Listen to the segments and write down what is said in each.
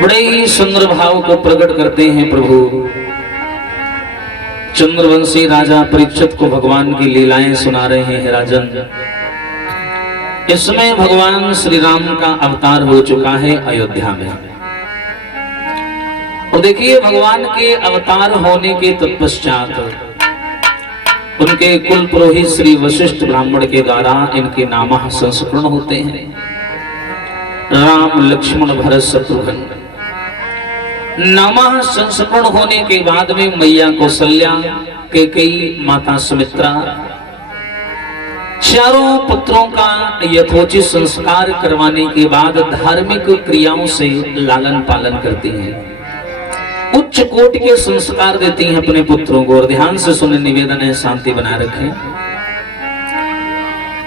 बड़े ही सुंदर भाव को प्रकट करते हैं प्रभु। चंद्रवंशी राजा परीक्षित को भगवान की लीलाएं सुना रहे हैं राजन। इसमें भगवान श्री राम का अवतार हो चुका है अयोध्या में। और देखिए भगवान के अवतार होने के तत्पश्चात उनके कुल पुरोहित श्री वशिष्ठ ब्राह्मण के द्वारा इनके नाम संस्मरण होते हैं। राम लक्ष्मण भरत शत्रुघ्न नामा संस्मरण होने के बाद में मैया कौशल्या, कैकेयी, माता सुमित्रा चारों पुत्रों का यथोचित संस्कार करवाने के बाद धार्मिक क्रियाओं से लालन पालन करती हैं। उच्च कोटि के संस्कार देती हैं अपने पुत्रों को। और ध्यान से सुने, निवेदन है, शांति बनाए रखें।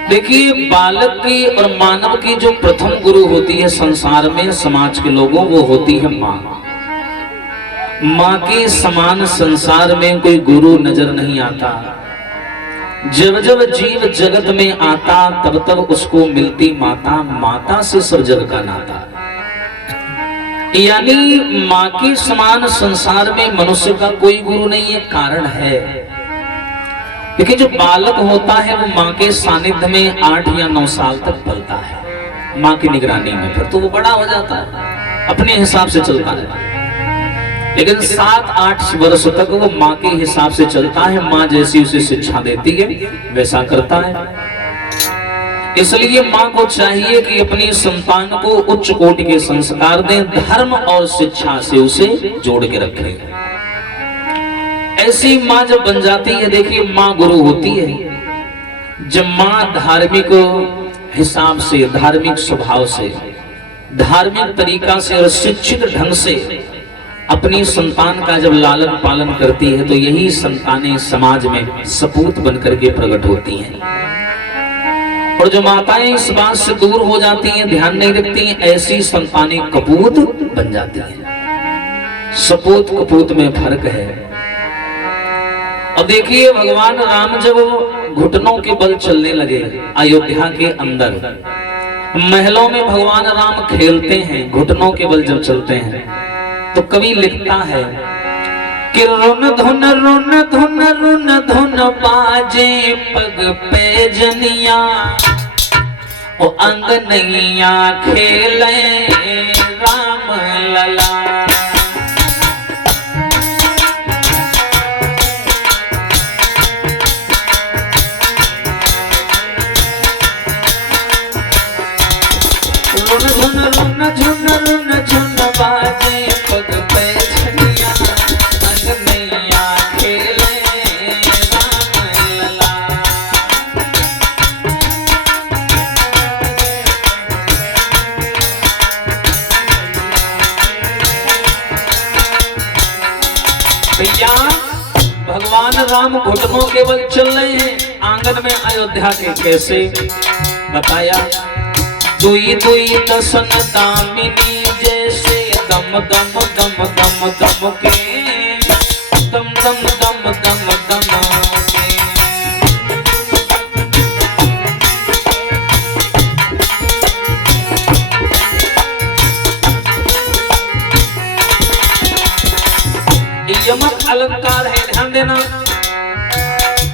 देखिए बालक की और मानव की जो प्रथम गुरु होती है संसार में समाज के लोगों, वो होती है माँ। माँ के समान संसार में कोई गुरु नजर नहीं आता। जब जब जीव जगत में आता तब तब उसको मिलती माता। माता से सब जग का नाता। यानी माँ के समान संसार में मनुष्य का कोई गुरु नहीं है। कारण है देखिए जो बालक होता है वो माँ के सानिध्य में 8 या 9 साल तक पलता है माँ की निगरानी में। फिर तो वो बड़ा हो जाता है, अपने हिसाब से चलता है। लेकिन 7-8 वर्ष तक वो माँ के हिसाब से चलता है। माँ जैसी उसे शिक्षा देती है वैसा करता है। इसलिए माँ को चाहिए कि अपनी संतान को उच्च कोटि के संस्कार दें, धर्म और शिक्षा से उसे जोड़ के रखें। ऐसी माँ जब बन जाती है, देखिए माँ गुरु होती है। जब माँ धार्मिक हिसाब से, धार्मिक स्वभाव से, धार्मिक तरीका से और शिक्षित ढंग से अपनी संतान का जब लालन पालन करती है तो यही संतानें समाज में सपूत बनकर के प्रकट होती हैं। और जो माताएं इस बात से दूर हो जाती हैं, ध्यान नहीं रखती हैं, ऐसी संतानें कपूत बन जाती हैं। सपूत कपूत में फर्क है। और देखिए भगवान राम जब घुटनों के बल चलने लगे अयोध्या के अंदर, महलों में भगवान राम खेलते हैं, घुटनों के बल जब चलते हैं तो कवि लिखता है कि रुन धुन रुन धुन रुन धुन बाजे पग पे जनिया, ओ अंगनैया खेले राम लला। रुन धुन रुन झुन रुन झुन बाजे पग पे जनिया, अंगनैया खेले राम लला। भैया भगवान राम घुटनों के बल चल रहे हैं आंगन में अयोध्या के। कैसे बताया? दुई दुई दसन दामिनी जैसे दम दम दम दम दम के, दम दम दम दम दम के। यमक अलंकार है, ध्यान देना।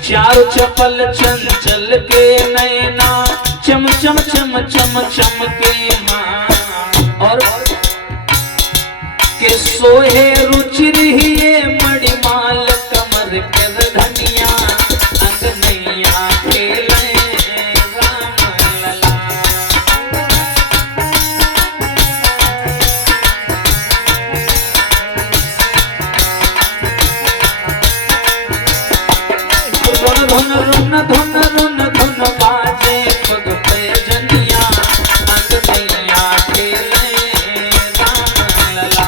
चार चपल चंचल के नैना, चम चम चम चम चम के हाँ। और के सोहे रुचिर ही मणिमाल कमर कर धनिया, अंगनैया खेले राम लला। धुन रुन धुन रुन धुन बाजे पग पे जनिया, अंगनैया खेले राम लला।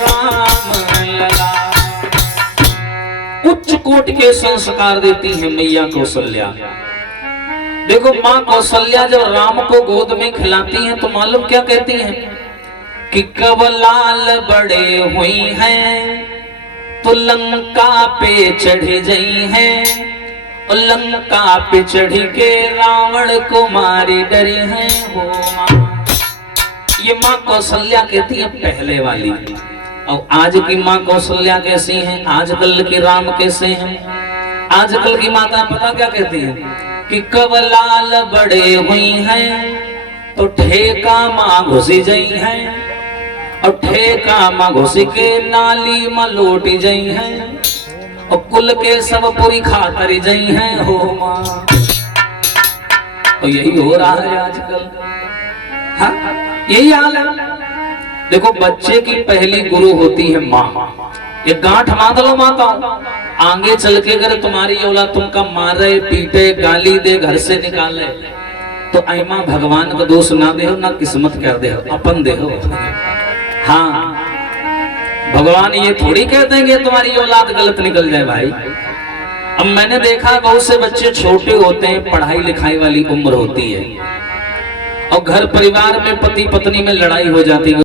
राम लला। उच्च कोटि के संस्कार देती है मैया कौशल्या। देखो माँ कौशल्या जब राम को गोद में खिलाती हैं तो मालूम क्या कहती हैं कि कब लाल बड़े हुई हैं तो लंका पे चढ़ गई हैं, और लंका पे चढ़ के रावण को मारे डरे हैं हो माँ। ये माँ कौशल्या कहती है पहले वाली। और आज की माँ कौशल्या कैसी है, आजकल के राम कैसे हैं? आजकल की माता पता क्या कहती है कि कब लाल बड़े हुई हैं तो ठेका माँ घुसी गई हैं, और ठेका माँ घुसी के नाली माँ लौटी गई हैं, और कुल के सब पूरी खातर गई हैं हो माँ। तो यही हो रहा है आजकल। हाँ, यही हाल है। देखो, बच्चे की पहली गुरु होती है माँ। ये गांठ बांध लो माता, आगे चल के अगर तुम्हारी औलाद तुमका मारे पीटे गाली दे घर से निकाले तो आई माँ भगवान का दोष ना दे हो ना किस्मत कर दे हो, अपन दे हो। हाँ, भगवान ये थोड़ी कह देंगे तुम्हारी औलाद गलत निकल जाए भाई। अब मैंने देखा बहुत से बच्चे छोटे होते हैं, पढ़ाई लिखाई वाली उम्र होती है, और घर परिवार में पति पत्नी में लड़ाई हो जाती है।